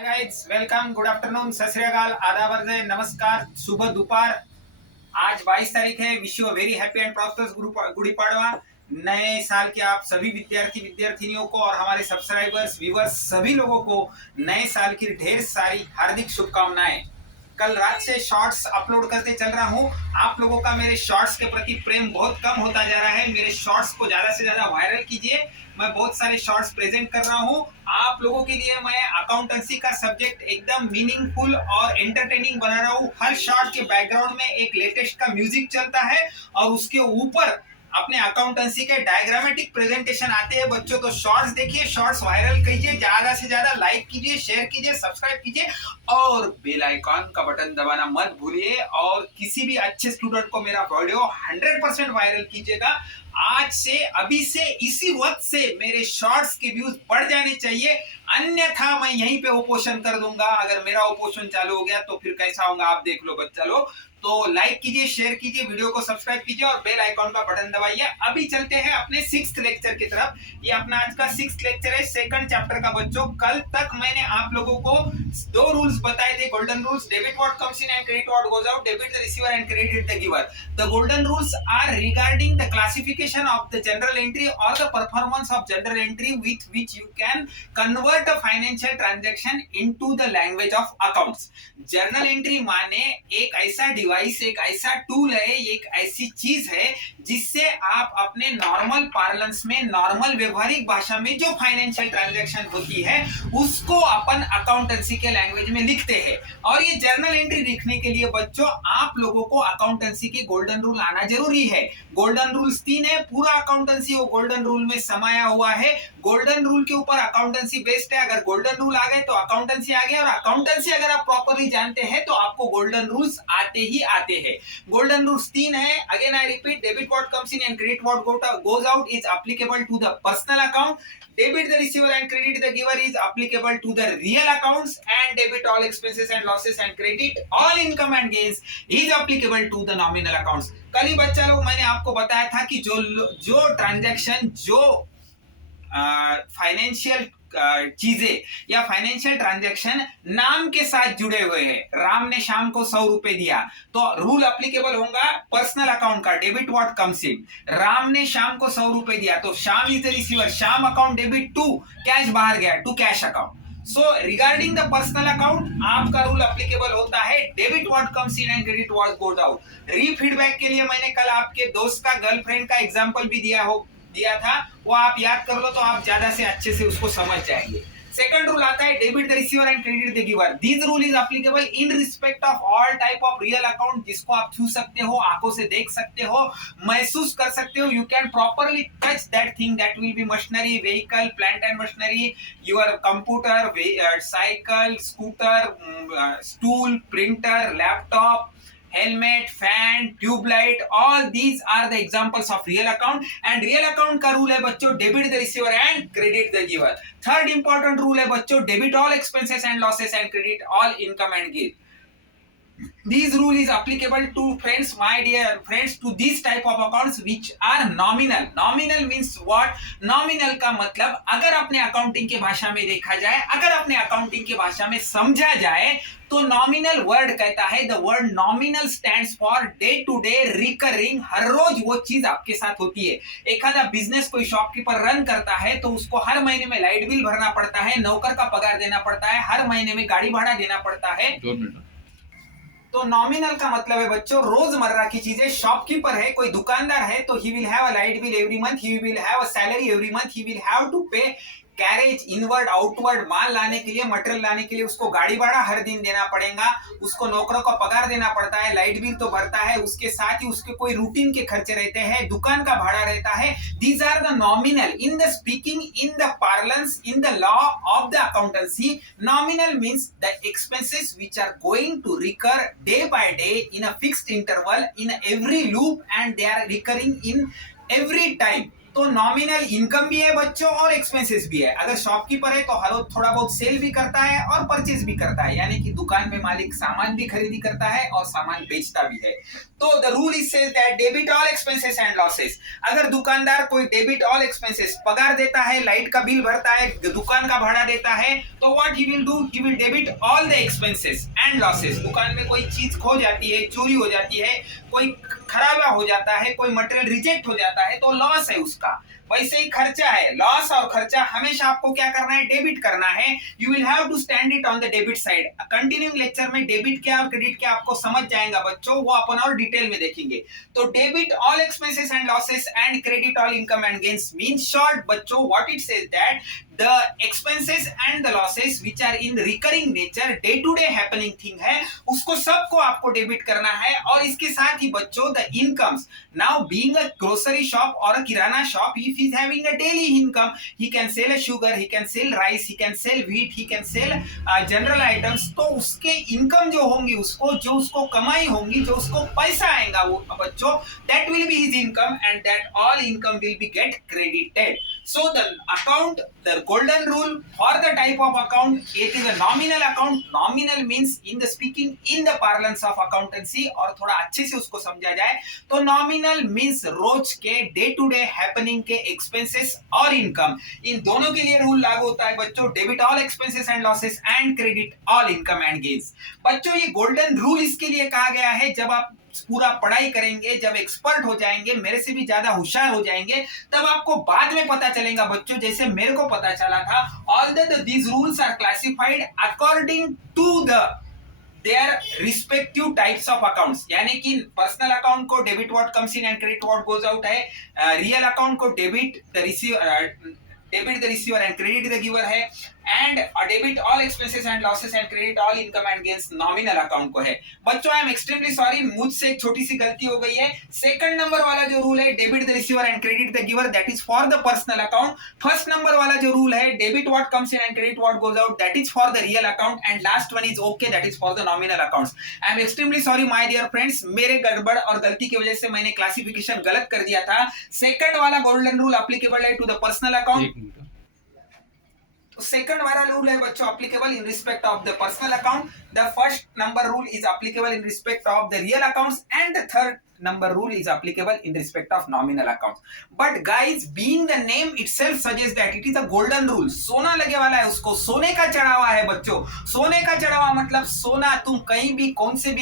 Hi guys, welcome, good afternoon, सत श्री अकाल, आदाब, अर्ज है, नमस्कार, शुभ दोपहर। आज 22 तारीख है। Wish you a very happy and prosperous Gudi Padwa. नए साल के आप सभी विद्यार्थी विद्यार्थिनियों को और हमारे सब्सक्राइबर्स व्यूवर्स सभी लोगों को नए साल की ढेर सारी हार्दिक शुभकामनाएं। कल रात से शॉर्ट्स अपलोड करते चल रहा हूं। आप लोगों का मेरे शॉर्ट्स के प्रति प्रेम बहुत कम होता जा रहा है। मेरे शॉर्ट्स को ज्यादा से ज्यादा वायरल कीजिए। मैं बहुत सारे शॉर्ट्स प्रेजेंट कर रहा हूं आप लोगों के लिए। मैं अकाउंटेंसी का सब्जेक्ट एकदम मीनिंगफुल और एंटरटेनिंग बना रहा हूं। हर शॉर्ट के बैकग्राउंड में एक लेटेस्ट का म्यूजिक चलता है और उसके ऊपर अपने अकाउंटेंसी के डायग्रामेटिक प्रेजेंटेशन आते हैं बच्चों। तो शॉर्ट्स देखिए, शॉर्ट्स वायरल कीजिए, ज्यादा से ज्यादा लाइक कीजिए, शेयर कीजिए, सब्सक्राइब कीजिए और बेल आइकॉन का बटन दबाना मत भूलिए। और किसी भी अच्छे स्टूडेंट को मेरा वीडियो 100% वायरल कीजिएगा। आज से, अभी से, इसी वक्त से मेरे शॉर्ट्स के व्यूज बढ़ जाने चाहिए, अन्यथा मैं यहीं पे उपोषण कर दूंगा। अगर मेरा उपोषण चालू हो गया तो फिर कैसा होगा आप देख लो बच्चा लोग। तो लाइक कीजिए, शेयर कीजिए, वीडियो को सब्सक्राइब कीजिए और बेल आइकॉन का बटन दबाइए। अभी चलते हैं अपने 6th लेक्चर की तरफ। ये अपना आज का 6th लेक्चर है, 2nd चैप्टर का बच्चों। कल तक मैंने आप लोगों को 2 रूल्स बताए थे, golden rules. Debit what comes in and credit what goes out, debit the receiver and credit the giver. The golden rules are regarding the classification of the general entry और the performance of general entry with which you can convert a financial transaction into the language of accounts। Journal entry माने एक ऐसा device, एक ऐसा tool है, एक ऐसी चीज है जिससे आप अपने नॉर्मल पार्लेंस में, नॉर्मल व्यवहारिक भाषा में जो फाइनेंशियल ट्रांजैक्शन होती है उसको अपन अकाउंटेंसी के लैंग्वेज में लिखते हैं। और ये जर्नल एंट्री लिखने के लिए बच्चों आप लोगों को अकाउंटेंसी के गोल्डन रूल आना जरूरी है। गोल्डन रूल्स 3 है, पूरा अकाउंटेंसी वो गोल्डन रूल में समाया हुआ है। गोल्डन रूल के ऊपर अकाउंटेंसी बेस्ड है। अगर गोल्डन रूल आ गए तो अकाउंटेंसी आ गई, और अकाउंटेंसी अगर आप प्रॉपरली जानते हैं तो आपको गोल्डन रूल्स आते ही आते हैं। गोल्डन रूल्स 3 है। Again I repeat, debit what comes in and credit what goes out is applicable to the personal account. Debit the receiver and credit the giver is applicable to the real accounts, and debit all expenses and losses and credit all income and gains is applicable to the nominal accounts। कल ही बच्चा लोग मैंने आपको बताया था कि जो transaction, जो फाइनेंशियल चीजें या फाइनेंशियल ट्रांजैक्शन नाम के साथ जुड़े हुए हैं। राम ने शाम को 100 रुपए दिया तो रूल अप्लीकेबल होगा पर्सनल अकाउंट का, debit what comes in. Ram ने शाम को 100 रुपए दिया तो Shyam is the receiver, Shyam account debit to cash, बाहर गया to cash account. So regarding the personal account आपका रूल अप्लीकेबल होता है debit what comes in and credit what goes out. री फीडबैक के लिए मैंने कल आपके दोस्त का, गर्लफ्रेंड का एग्जांपल भी दिया था, वो आप याद कर लो तो आप ज्यादा से अच्छे से उसको समझ जाएंगे। सेकंड रूल आता है debit the receiver and credit the giver. This rule is applicable in respect of all type of real account जिसको आप छू सकते हो, आंखों से देख सकते हो, महसूस कर सकते हो। You can properly touch that thing, that will be machinery, vehicle, plant and machinery, your computer, cycle, scooter, stool, printer, laptop, helmet, fan, tube light, all these are the examples of real account। and real account का rule है बच्चों debit the receiver and credit the giver. Third important rule है बच्चों debit all expenses and losses and credit all income and gain. This rule is applicable to friends, my dear friends, to these type of accounts which are nominal। nominal means what? nominal का मतलब अगर अपने accounting के भाषा में देखा जाए, अगर अपने अकाउंटिंग के भाषा में समझा जाए तो नॉमिनल वर्ड कहता है, the word nominal stands for day to day recurring, हर रोज वो चीज आपके साथ होती है। एखादा बिजनेस कोई शॉपकीपर रन करता है तो उसको हर महीने में लाइट बिल भरना पड़ता है, नौकर का पगार देना पड़ता है, हर महीने में गाड़ी भाड़ा देना पड़ता है। तो नॉमिनल का मतलब है बच्चों रोजमर्रा की चीजें। शॉपकीपर है, कोई दुकानदार है तो he will have a light bill every month, he will have a salary every month, he will have to pay carriage, inward outward, माल लाने के लिए, मटेरियल लाने के लिए उसको गाड़ी भाड़ा हर दिन देना पड़ेगा, उसको नौकरों का पगार देना पड़ता है, लाइट बिल तो भरता है, उसके साथ ही उसके कोई रूटीन के खर्चे रहते हैं, दुकान का भाड़ा रहता है। These are the nominal in the speaking, in the parlance, in the law of the accountancy. Nominal means the expenses which are going to recur day by day in a fixed interval in every loop, and they are recurring in every time। तो nominal income भी है बच्चों और expenses भी है। अगर shopkeeper है तो हर रोज थोड़ा बहुत सेल भी करता है और परचेज भी करता है, यानी कि दुकान में मालिक सामान भी खरीदी करता है और सामान बेचता भी है। तो the rule is says that debit all expenses and losses. अगर दुकानदार कोई डेबिट ऑल एक्सपेंसेस, पगार देता है, लाइट का बिल भरता है, दुकान का भाड़ा देता है, तो what he will do, he will debit all the expenses and losses. दुकान में कोई चीज खो जाती है, चोरी हो जाती है, कोई खराबा हो जाता है, कोई मटेरियल रिजेक्ट हो जाता है, तो लॉस है उसका। वैसे ही खर्चा है, लॉस और खर्चा हमेशा आपको क्या करना है, डेबिट करना है। You will have to stand it on the debit side. Continuing lecture में डेबिट क्या और क्रेडिट क्या आपको समझ जाएगा बच्चों, वो अपन और डिटेल में देखेंगे। तो debit all expenses and losses and credit all income and gains mean short बच्चों what it says that the expenses and the losses which are in recurring nature, day to day happening thing है, उसको सबको आपको debit करना है। और इसके साथ ही बच्चों the incomes, now being a grocery shop और अ किराना shop, if he is having a daily income, he can sell a sugar, he can sell rice, he can sell wheat, he can sell general items। तो उसके income जो होंगी, उसको जो उसको कमाई होंगी, जो उसको पैसा आएगा वो बच्चों, that will be his income and that all income will be get credited। So the account, the golden rule for the type of account, it is a nominal account। Nominal means in the speaking in the parlance of accountancy, और थोड़ा अच्छे से उसको समझा जाए तो nominal means रोज के day to day happening के एक्सपेंसेस और इनकम, इन दोनों के लिए रूल लागू होता है बच्चों। Debit all expenses and losses and credit all income and gains. बच्चों ये गोल्डन रूल इसके लिए कहा गया है, जब आप पूरा पढ़ाई करेंगे, जब एक्सपर्ट हो जाएंगे, मेरे से भी ज्यादा होशियार हो जाएंगे, तब आपको बाद में पता चलेगा बच्चों, जैसे मेरे को पता चला था। All these rules are classified according to the their respective types of accounts, यानी कि पर्सनल अकाउंट को debit what comes in and credit what goes out है, रियल अकाउंट को debit the receiver and credit the giver है, and debit all expenses and losses and credit all income and gains nominal account को है। बच्चों आई am extremely sorry, मुझसे एक छोटी सी गलती हो गई है। सेकंड नंबर वाला जो रूल है debit the receiver and credit the giver, that is for the personal account. First number वाला जो रूल है debit what comes in and credit what goes out, that is for the real account, and last one is okay, that is for the nominal accounts. I am extremely sorry my dear friends, मेरे गड़बड़ और गलती की वजह से मैंने classification गलत कर दिया था। सेकंड वाला गोल्डन रूल एप्लीकेबल है to the personal account. Second वाला रूल है बच्चों applicable in respect of the personal account. The first number rule is applicable in respect of the real accounts, and the third number rule is applicable in respect of nominal accounts। But guys, being the name itself suggests that it is a golden rule, सोना लगे वाला है, उसको सोने का चढ़ावा है बच्चों। सोने का चढ़ावा मतलब सोना, तुम कहीं भी कौन से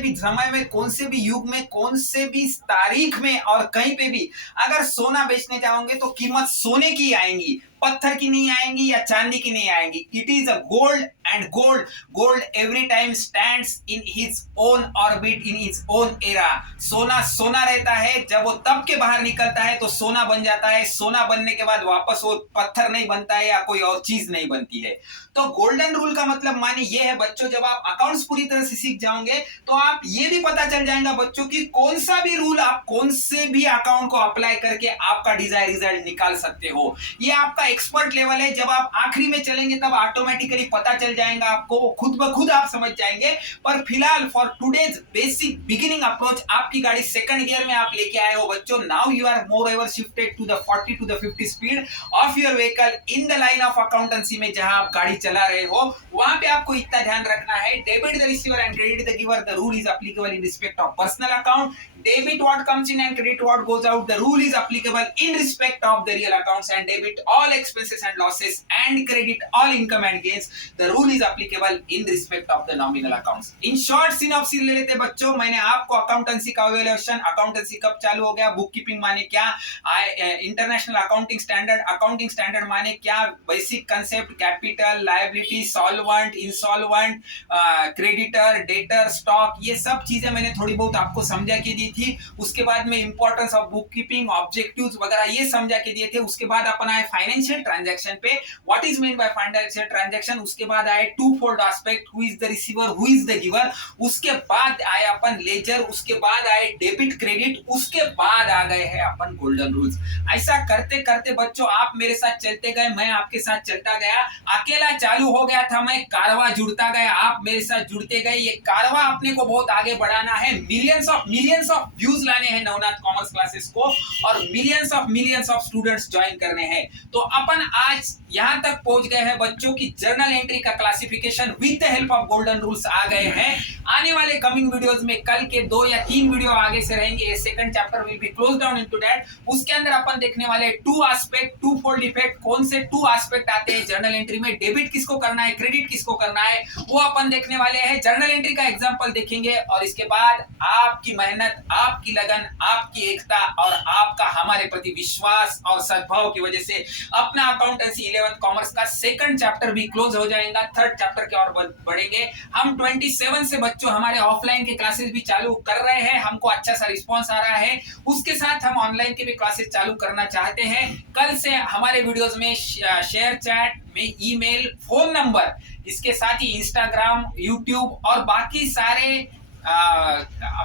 भी समय में, कौन से भी युग में, कौन से भी तारीख में और कहीं पे भी अगर सोना बेचने जाओगे तो कीमत सोने की आएंगी, पत्थर की नहीं आएंगी या चांदी की नहीं आएंगी। It is a gold, and gold every time stands in his own orbit, in his own era. सोना सोना रहता है, जब वो तब के बाहर निकलता है तो सोना बन जाता है, सोना बनने के बाद वापस वो पत्थर नहीं बनता है या कोई और चीज नहीं बनती है। तो गोल्डन रूल का मतलब माने ये है बच्चों, जब आप अकाउंट्स पूरी तरह से सीख जाओगे तो आप ये भी पता चल जाएगा बच्चों कि कौन सा भी रूल आप कौन से भी अकाउंट को अप्लाई करके आपका डिजायर रिजल्ट निकाल सकते हो। ये आपका एक्सपर्ट लेवल है, जब आप आखिरी में चलेंगे तब ऑटोमेटिकली पता चल जाएगा आपको, खुद ब खुद आप समझ जाएंगे। पर फिलहाल for today's basic beginning approach, आपकी गाड़ी सेकंड गियर में आप लेके आए हो बच्चों। Now you are more ever shifted to the 40 to the 50 speed of your vehicle in the line of accountancy में, जहां आप गाड़ी चला रहे हो वहां पे आपको इतना ध्यान रखना है, debit the receiver and credit the giver, the rule is applicable in respect of personal account. Debit what comes in and credit what goes out, the rule is applicable in respect of the real accounts, and debit all expenses and losses and credit all income and gains, the rule is applicable in respect of the nominal accounts। in short synopsis ले लेते बच्चों, मैंने आपको accountancy का एवल्यूएशन, accountancy कब चालू हो गया, बुक कीपिंग माने क्या, इंटरनेशनल अकाउंटिंग स्टैंडर्ड माने क्या, basic concept, capital, liability, solvent, insolvent, creditor, debtor, stock, ये सब चीजें मैंने थोड़ी बहुत आपको समझा के दी थी। उसके बाद में importance of book keeping, objectives वगैरह ये समझा के दिए थे। उसके बाद अपन आए फाइनेंशियल ट्रांजैक्शन पे, what is mean by financial transaction. उसके बाद आए आए two fold aspect, who is the receiver, who is the giver, उसके बाद आए अपन लेजर, उसके बाद आए डेबिट क्रेडिट, उसके बाद आ गए हैं अपन गोल्डन रूल्स। ऐसा करते करते बच्चों आप मेरे साथ चलते गए, मैं आपके साथ चलता गया, अकेला चालू हो गया था मैं, कारवा जुड़ता गया, आप मेरे साथ जुड़ते गए। ये कारवा अपने को बहुत आगे बढ़ाना है, मिलियंस ऑफ व्यूज लाने हैं नवनाथ कॉमर्स क्लासेस को, और मिलियंस ऑफ स्टूडेंट्स ज्वाइन करने हैं। तो अपन आज यहां तक पहुंच गए हैं बच्चों की जर्नल एंट्री का classification with the help of golden rules आ गए हैं। आने वाले कमिंग वीडियोस में कल के 2 या 3 वीडियो आगे से रहेंगे, ये second chapter will be close down into that. उसके अंदर अपन देखने वाले two aspect, two fold effect, कौन से टू एस्पेक्ट आते हैं जर्नल एंट्री में, डेबिट किसको करना है, क्रेडिट किसको करना है, वो अपन देखने वाले हैं। जर्नल एंट्री का एग्जांपल देखेंगे और इसके बाद आपकी मेहनत, आपकी लगन, आपकी एकता और आपका हमारे प्रति विश्वास और सद्भाव की वजह से अपना अकाउंटेंसी 11th कॉमर्स का सेकंड चैप्टर भी क्लोज हो जाएगा, थर्ड चैप्टर की ओर बढ़ेंगे। हम 27 से बच्चों हमारे ऑफलाइन के क्लासेस भी चालू कर रहे हैं, हमको अच्छा सा रिस्पांस आ रहा है। उसके साथ हम ऑनलाइन के भी क्लासेस चालू करना चाहते हैं। कल से हमारे वीडियोस में शेयर चैट में ईमेल, फोन नंबर, इसके साथ ही इंस्टाग्राम, यूट्यूब और बाकी सारे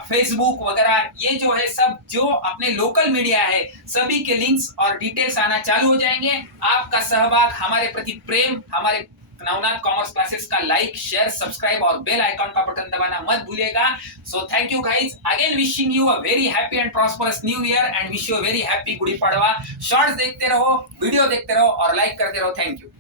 फेसबुक वगैरह, ये जो है सब जो अपने लोकल मीडिया है सभी के लिंक्स और डिटेल्स आना चालू हो जाएंगे। आपका सहभाग, हमारे प्रति प्रेम, हमारे नवनाथ कॉमर्स क्लासेस का लाइक, शेयर, सब्सक्राइब और बेल आइकॉन का बटन दबाना मत भूलिएगा। So thank you guys, again wishing you a very happy and prosperous new year and wish you a very happy Gudi Padwa. Shorts देखते रहो, वीडियो देखते रहो और लाइक करते रहो। Thank you.